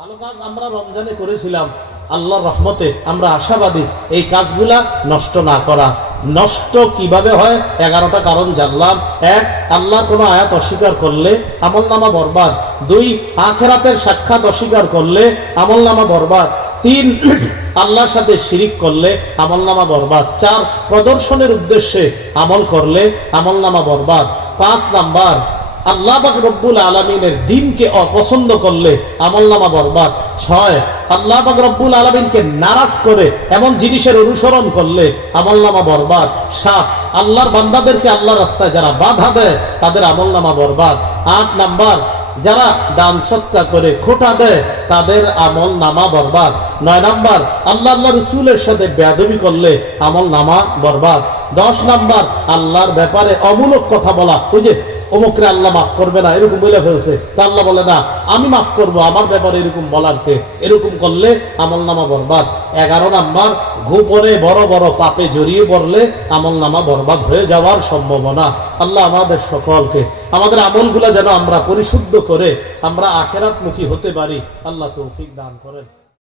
ভালো কাজ আমরা রমজানে করেছিলাম, আল্লাহর রহমতে আমরা আশাবাদী এই কাজগুলা নষ্ট না করা। নষ্ট কিভাবে হয়? 11টা কারণ জানলাম। 1, আল্লাহর কোন আয়াত অস্বীকার করলে আমলনামা বরবাদ। 2, আখিরাতের সাক্ষাৎ অস্বীকার করলে আমলনামা বরবাদ। 3, আল্লাহর সাথে শিরিক করলে আমলনামা বরবাদ। 4, প্রদর্শনের উদ্দেশ্যে আমল করলে আমলনামা বরবাদ। 5 নাম্বার, আল্লাহ পাক রব্বুল আলামিনের দ্বীনকে অপছন্দ করলে আমলনামা বরবাদ। 6, আল্লাহ পাক রব্বুল আলামিনকে নারাজ করে এমন জিনিসের অনুসরণ করলে আমলনামা বরবাদ। 7, আল্লাহর বান্দাদেরকে আল্লাহর রাস্তায় যারা বাধা দেয় তাদের আমলনামা বরবাদ। 8 নাম্বার, যারা দান সৎকা করে খোটা দেয় তাদের আমলনামা বরবাদ। 9 নাম্বার, আল্লাহ রাসূলের সাথে বেয়াদবি করলে আমলনামা বরবাদ। 10 নাম্বার, আল্লাহর ব্যাপারে অমূলক কথা বলা, ওই যে অমুকরে আল্লাহ মাফ করবে না এরকম বলে ফেলছে, তা আল্লাহ বলে না আমি মাফ করবো, আমার ব্যাপারে এরকম বলারকে, এরকম করলে আমলনামা বরবাদ। 11 নাম্বার, গোপনে বড় বড় পাপে জড়িয়ে পড়লে আমলনামা বরবাদ হয়ে যাওয়ার সম্ভাবনা। আল্লাহ আমাদের সকলকে আমাদের আমলগুলা যেন আমরা পরিশুদ্ধ করে আমরা আখিরাতমুখী হতে পারি, আল্লাহ তৌফিক দান করেন।